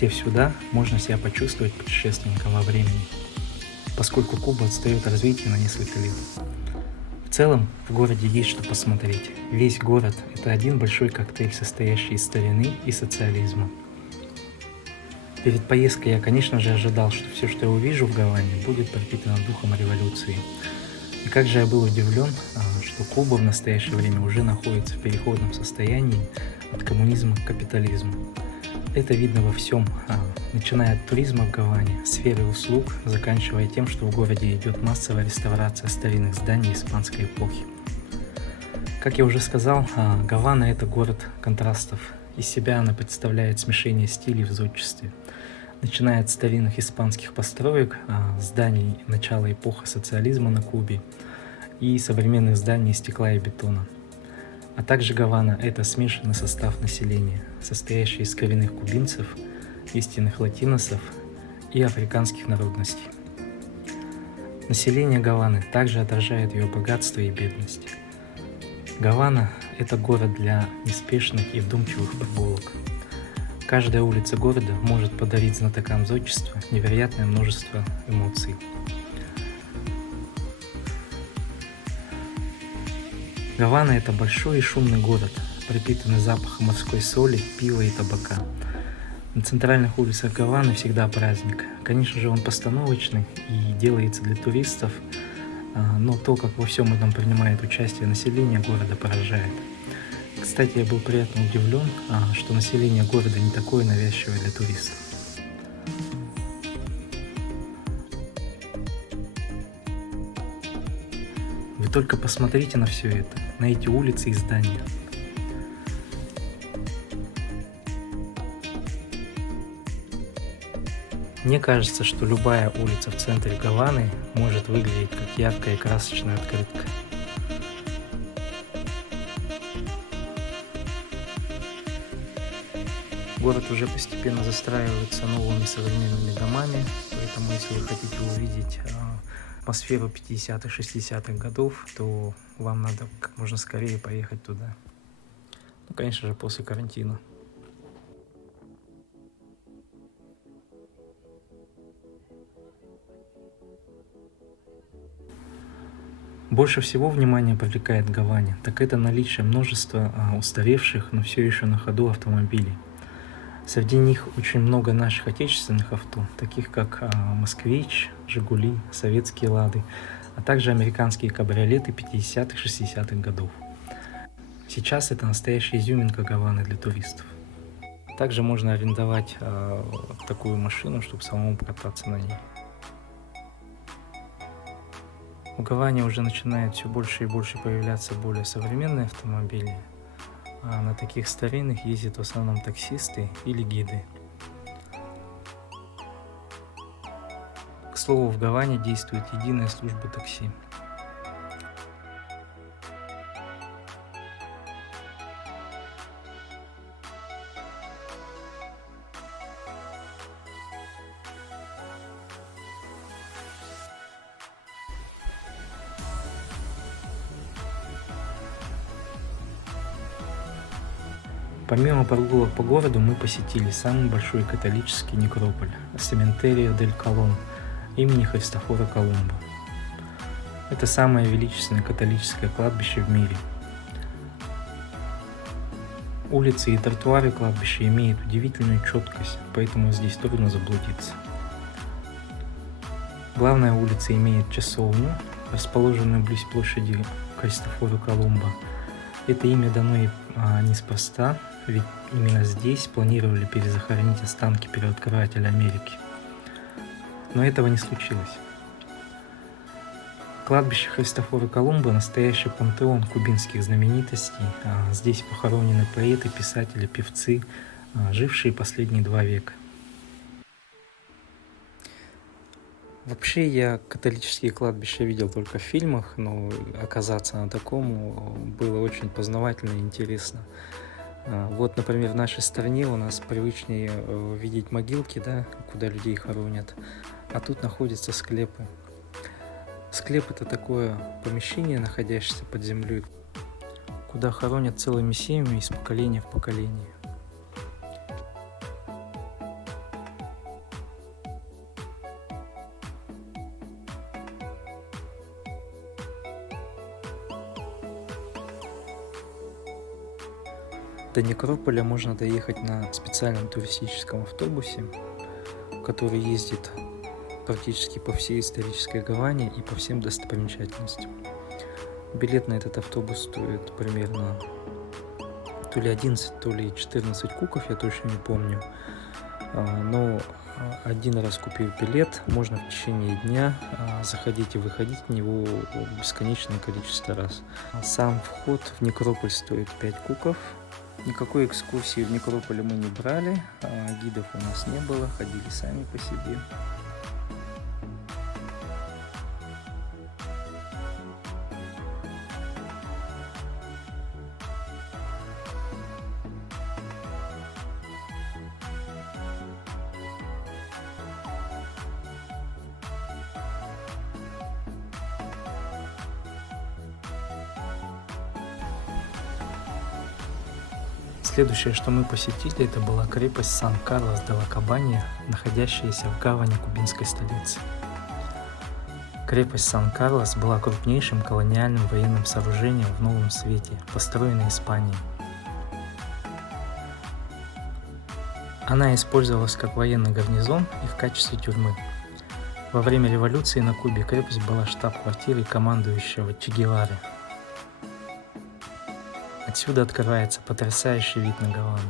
Прилетев сюда, можно себя почувствовать путешественником во времени, поскольку Куба отстает в развитии на несколько лет. В целом, в городе есть что посмотреть. Весь город – это один большой коктейль, состоящий из старины и социализма. Перед поездкой я, конечно же, ожидал, что все, что я увижу в Гаване, будет пропитано духом революции. И как же я был удивлен, что Куба в настоящее время уже находится в переходном состоянии от коммунизма к капитализму. Это видно во всем, начиная от туризма в Гаване, сферы услуг, заканчивая тем, что в городе идет массовая реставрация старинных зданий испанской эпохи. Как я уже сказал, Гавана – это город контрастов. Из себя она представляет смешение стилей в зодчестве. Начиная от старинных испанских построек, зданий начала эпохи социализма на Кубе и современных зданий из стекла и бетона. А также Гавана – это смешанный состав населения, состоящий из коренных кубинцев, истинных латиносов и африканских народностей. Население Гаваны также отражает ее богатство и бедность. Гавана – это город для неспешных и вдумчивых прогулок. Каждая улица города может подарить знатокам зодчества невероятное множество эмоций. Гавана – это большой и шумный город, пропитанный запахом морской соли, пива и табака. На центральных улицах Гаваны всегда праздник. Конечно же, он постановочный и делается для туристов, но то, как во всем этом принимает участие население города, поражает. Кстати, я был приятно удивлен, что население города не такое навязчивое для туристов. Вы только посмотрите на все это, на эти улицы и здания. Мне кажется, что любая улица в центре Гаваны может выглядеть как яркая и красочная открытка. Город уже постепенно застраивается новыми современными домами, поэтому если вы хотите увидеть атмосферу 50-х, 60-х годов, то вам надо как можно скорее поехать туда. Ну, конечно же, после карантина. Больше всего внимания привлекает в Гаване, так это наличие множества устаревших, но все еще на ходу автомобилей. Среди них очень много наших отечественных авто, таких как «Москвич», «Жигули», советские «Лады», а также американские кабриолеты 50-х, 60-х годов. Сейчас это настоящая изюминка Гаваны для туристов. Также можно арендовать такую машину, чтобы самому кататься на ней. В Гаване уже начинает все больше и больше появляться более современные автомобили, а на таких старинных ездят в основном таксисты или гиды. К слову, в Гаване действует единая служба такси. Помимо прогулок по городу мы посетили самый большой католический некрополь – Сементерио дель Колон имени Христофора Колумба. Это самое величественное католическое кладбище в мире. Улицы и тротуары кладбища имеют удивительную четкость, поэтому здесь трудно заблудиться. Главная улица имеет часовню, расположенную близ площади Христофора Колумба. Это имя дано ей неспроста, ведь именно здесь планировали перезахоронить останки первооткрывателя Америки. Но этого не случилось. Кладбище Христофора Колумба – настоящий пантеон кубинских знаменитостей. Здесь похоронены поэты, писатели, певцы, жившие последние 2 века. Вообще я католические кладбища видел только в фильмах, но оказаться на таком было очень познавательно и интересно. Вот, например, в нашей стране у нас привычнее видеть могилки, да, куда людей хоронят, а тут находятся склепы. Склеп – это такое помещение, находящееся под землей, куда хоронят целыми семьями из поколения в поколение. До Некрополя можно доехать на специальном туристическом автобусе, который ездит практически по всей исторической Гаване и по всем достопримечательностям. Билет на этот автобус стоит примерно то ли 11, то ли 14 куков, я точно не помню. Но один раз купив билет, можно в течение дня заходить и выходить в него бесконечное количество раз. Сам вход в Некрополь стоит 5 куков. Никакой экскурсии в Некрополе мы не брали, гидов у нас не было, ходили сами по себе. Следующее, что мы посетили, это была крепость Сан-Карлос-де-ла-Кабанья, находящаяся в гавани кубинской столицы. Крепость Сан-Карлос была крупнейшим колониальным военным сооружением в Новом Свете, построенной Испанией. Она использовалась как военный гарнизон и в качестве тюрьмы. Во время революции на Кубе крепость была штаб-квартирой командующего Че Гевары. Отсюда открывается потрясающий вид на Гавану.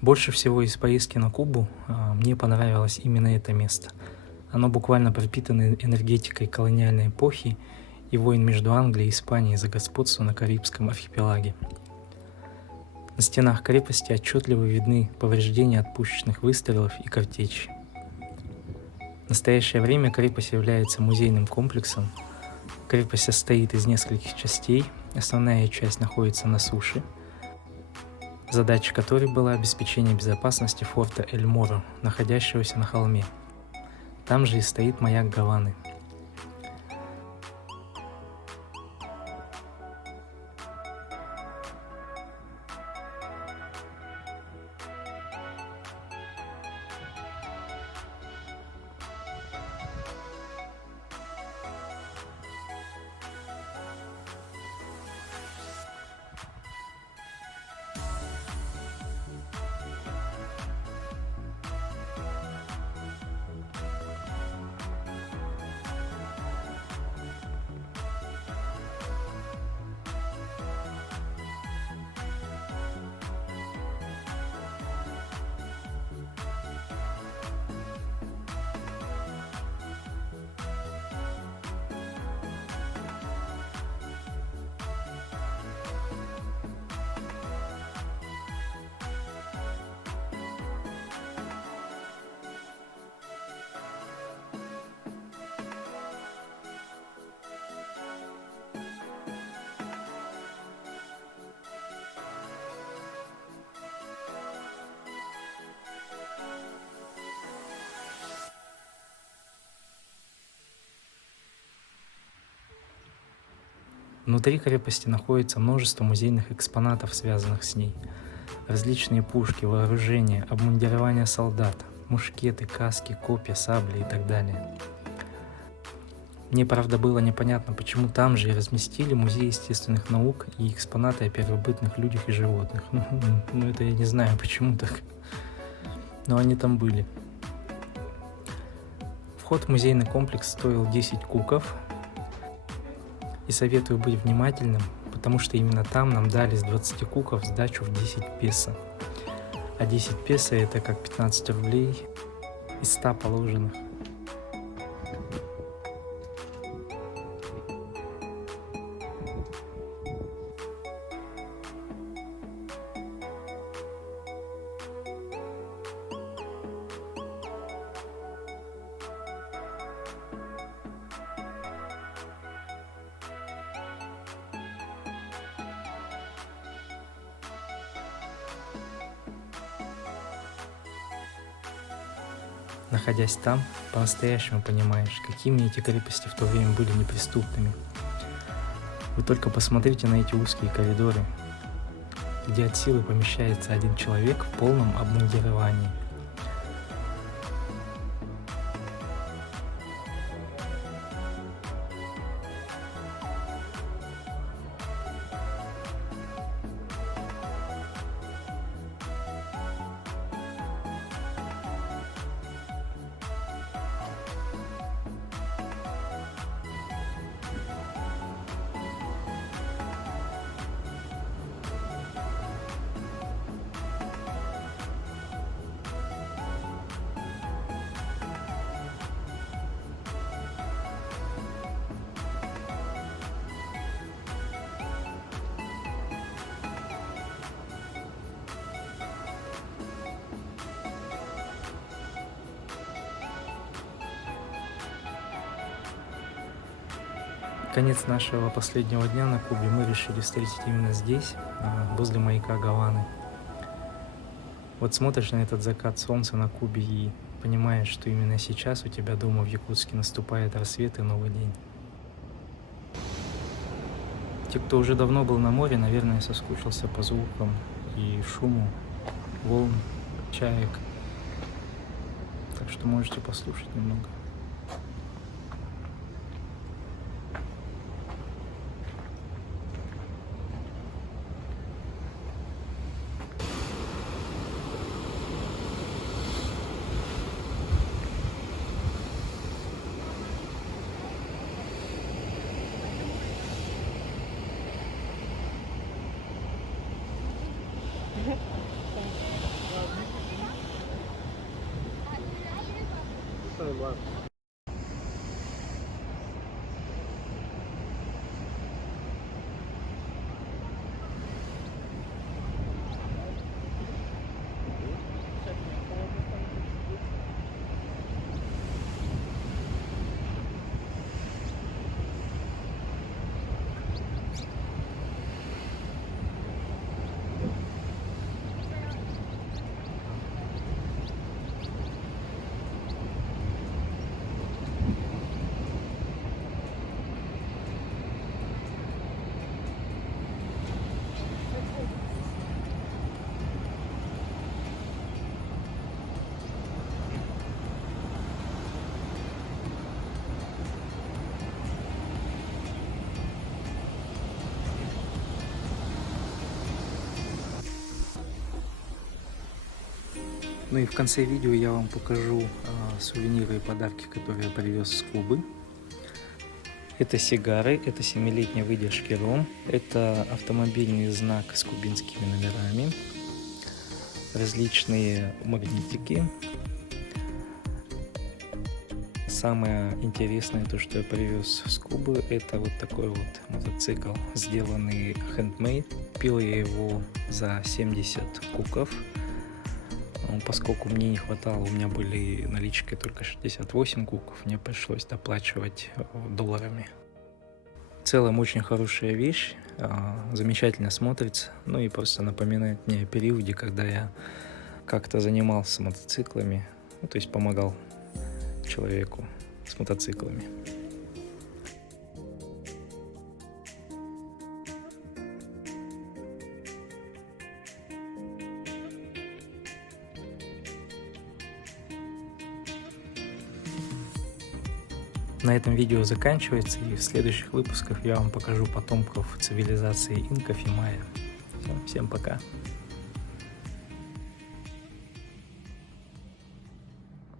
Больше всего из поездки на Кубу мне понравилось именно это место. Оно буквально пропитано энергетикой колониальной эпохи и войн между Англией и Испанией за господство на Карибском архипелаге. На стенах крепости отчетливо видны повреждения от пушечных выстрелов и картечи. В настоящее время крепость является музейным комплексом. Крепость состоит из нескольких частей, основная часть находится на суше, задача которой была обеспечение безопасности форта Эль-Моро, находящегося на холме. Там же и стоит маяк Гаваны. Внутри крепости находится множество музейных экспонатов, связанных с ней. Различные пушки, вооружения, обмундирование солдат, мушкеты, каски, копья, сабли и так далее. Мне, правда, было непонятно, почему там же и разместили музей естественных наук и экспонаты о первобытных людях и животных. Ну, это я не знаю, почему так. Но они там были. Вход в музейный комплекс стоил 10 куков. И советую быть внимательным, потому что именно там нам дали с 20 куков сдачу в 10 песо. А 10 песо это как 15 рублей из 100 положенных. Находясь там, по-настоящему понимаешь, какими эти крепости в то время были неприступными. Вы только посмотрите на эти узкие коридоры, где от силы помещается один человек в полном обмундировании. Конец нашего последнего дня на Кубе мы решили встретить именно здесь, возле маяка Гаваны. Вот смотришь на этот закат солнца на Кубе и понимаешь, что именно сейчас у тебя дома в Якутске наступает рассвет и новый день. Те, кто уже давно был на море, наверное, соскучился по звукам и шуму волн, чаек. Так что можете послушать немного. Ну и в конце видео я вам покажу сувениры и подарки, которые я привез с Кубы. Это сигары, это 7-летней выдержки ром, это автомобильный знак с кубинскими номерами, различные магнитики. Самое интересное, то, что я привез с Кубы, это вот такой вот мотоцикл, сделанный handmade. Купил я его за 70 куков. Поскольку мне не хватало, у меня были наличкой только 68 куков, мне пришлось доплачивать долларами. В целом очень хорошая вещь, замечательно смотрится, ну и просто напоминает мне о периоде, когда я как-то занимался мотоциклами, ну, то есть помогал человеку с мотоциклами. На этом видео заканчивается, и в следующих выпусках я вам покажу потомков цивилизации инков и майя. Всем пока!